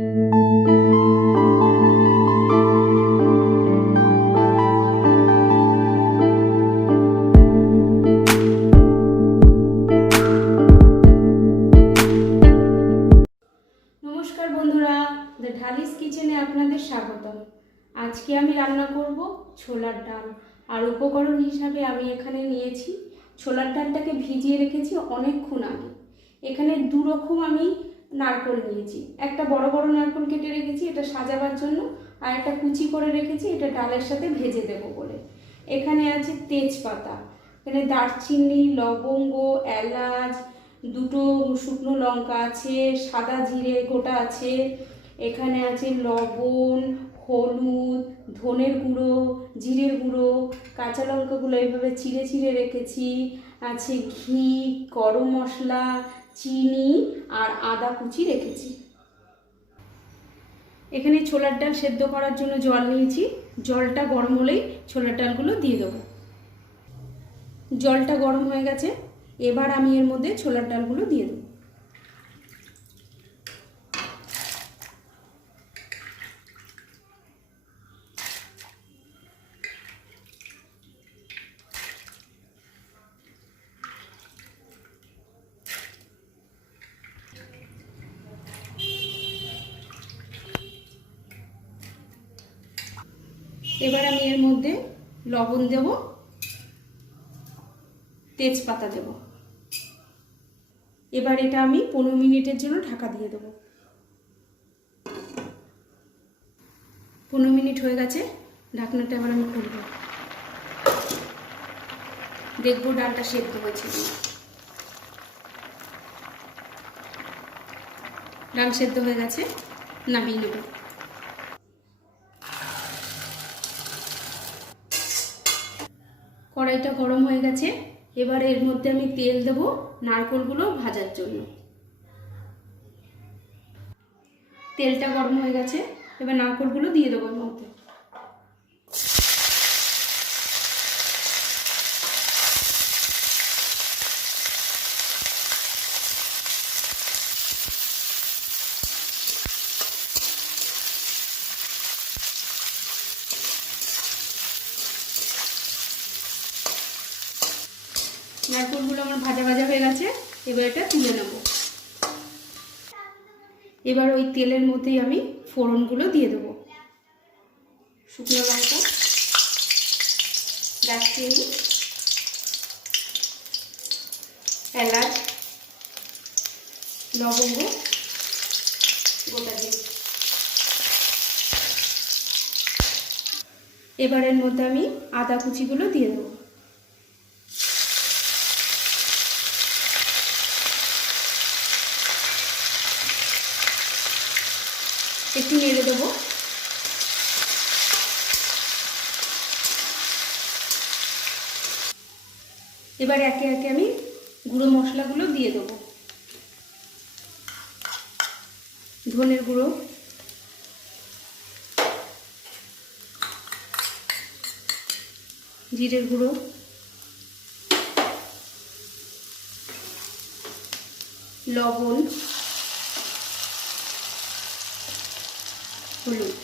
নমস্কার বন্ধুরা, দ্য ঢালিস কিচেনে আপনাদের স্বাগতম। আজকে আমি রান্না করব ছোলার ডাল। আর উপকরণ হিসাবে আমি এখানে নিয়েছি ছোলার ডালটাকে ভিজিয়ে রেখেছি অনেকক্ষণ আগে। এখানে দু রকম আমি নারকেল নিয়েছি, একটা বড় বড় নারকেল কেটে রেখেছি এটা সাজাবার জন্য, আর একটা কুচি করে রেখেছি এটা ডালের সাথে ভেজে দেব বলে। এখানে আছে তেজপাতা, এখানে দারচিনি, লবঙ্গ, এলাচ, দুটো শুকনো লঙ্কা আছে, সাদা জিরে গোটা আছে, এখানে আছে লবণ, হলুদ, ধনের গুঁড়ো, জিরের গুঁড়ো, কাঁচা লঙ্কাগুলো এইভাবে চিড়ে চিড়ে রেখেছি, আছে ঘি, গরম মশলা, চিনি আর আদা কুচি রেখেছি। এখানে ছোলার ডাল সেদ্ধ করার জন্য জল নিয়েছি, জলটা গরম হলেই ছোলার ডালগুলো দিয়ে দেবো। জলটা গরম হয়ে গেছে, এবার আমি এর মধ্যে ছোলার ডালগুলো দিয়ে দেব। এবার আমি এর মধ্যে লবণ দেব, তেজপাতা দেব। এবার এটা আমি 15 মিনিটের জন্য ঢাকা দিয়ে দেব। 15 মিনিট হয়ে গেছে, ঢাকনাটা এবার আমি খুলব, দেখবো ডালটা সেদ্ধ হয়েছে কিনা। ডাল সেদ্ধ হয়ে গেছে, নামিয়ে নেব। কড়াইটা গরম হয়ে গেছে, এবার এর মধ্যে আমি তেল দেব নারকেলগুলো ভাজার জন্য। তেলটা গরম হয়ে গেছে, এবার নারকেলগুলো দিয়ে দেবো এর মধ্যে। নারকেলগুলো আমার ভাজা ভাজা হয়ে গেছে, এবার এটা তুলে নেব। এবার ওই তেলের মধ্যেই আমি ফোড়নগুলো দিয়ে দেব। শুকনো লঙ্কা, দারচিনি, এলাচ, লবঙ্গ, গোটা জিরে। এবার এর মধ্যে আমি আদা কুচিগুলো দিয়ে দেবো। একটু নেড়ে দেবো। এবার একে একে আমি গুঁড়ো মশলাগুলো দিয়ে দেবো। ধনের গুঁড়ো, জিরের গুঁড়ো, লবণ, হলুদ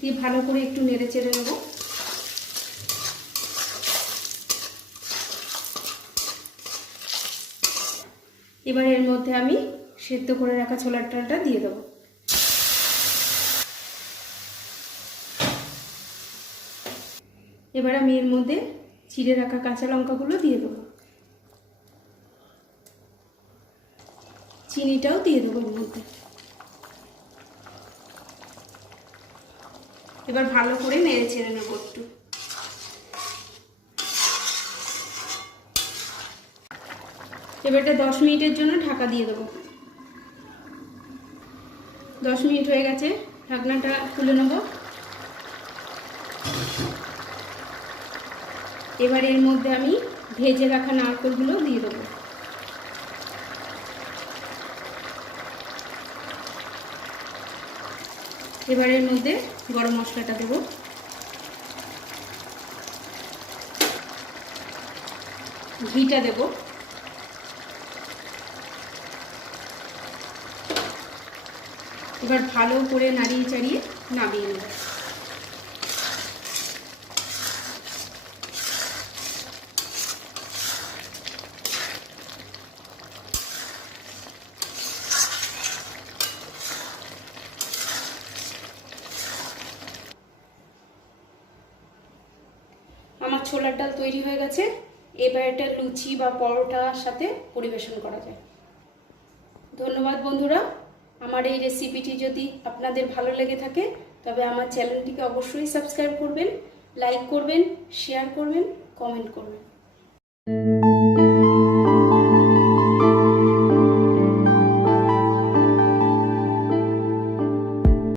দিয়ে ভালো করে একটু নেড়ে চেড়ে নেব। এবার এর মধ্যে আমি সেদ্ধ করে রাখা ছোলার ডালটা দিয়ে দেবো। এবার আমি এর মধ্যে চিড়ে রাখা কাঁচা লঙ্কাগুলো দিয়ে দেবো। চিনিটাও দিয়ে দেবো এর মধ্যে। এবার ভালো করে নেড়ে চেড়ে নেবো একটু। এবার এটা 10 মিনিটের জন্য ঢাকা দিয়ে দেবো। 10 মিনিট হয়ে গেছে, ঢাকনাটা খুলে নেব। এবার এর মধ্যে আমি ভেজে রাখা নারকেলগুলো দিয়ে দেবো। এবার এর মধ্যে গরম মশলাটা দেব, ঘিটা দেব, এবার ভালো করে নাড়িয়ে চাড়িয়ে নামিয়ে নেব। আমার ছোলার ডাল তৈরি হয়ে গেছে। এবার এটা লুচি বা পরোটার সাথে পরিবেশন করা যায়। ধন্যবাদ বন্ধুরা। আমার এই রেসিপিটি যদি আপনাদের ভালো লেগে থাকে তবে আমার চ্যানেলটিকে অবশ্যই সাবস্ক্রাইব করবেন, লাইক করবেন, শেয়ার করবেন, কমেন্ট করবেন।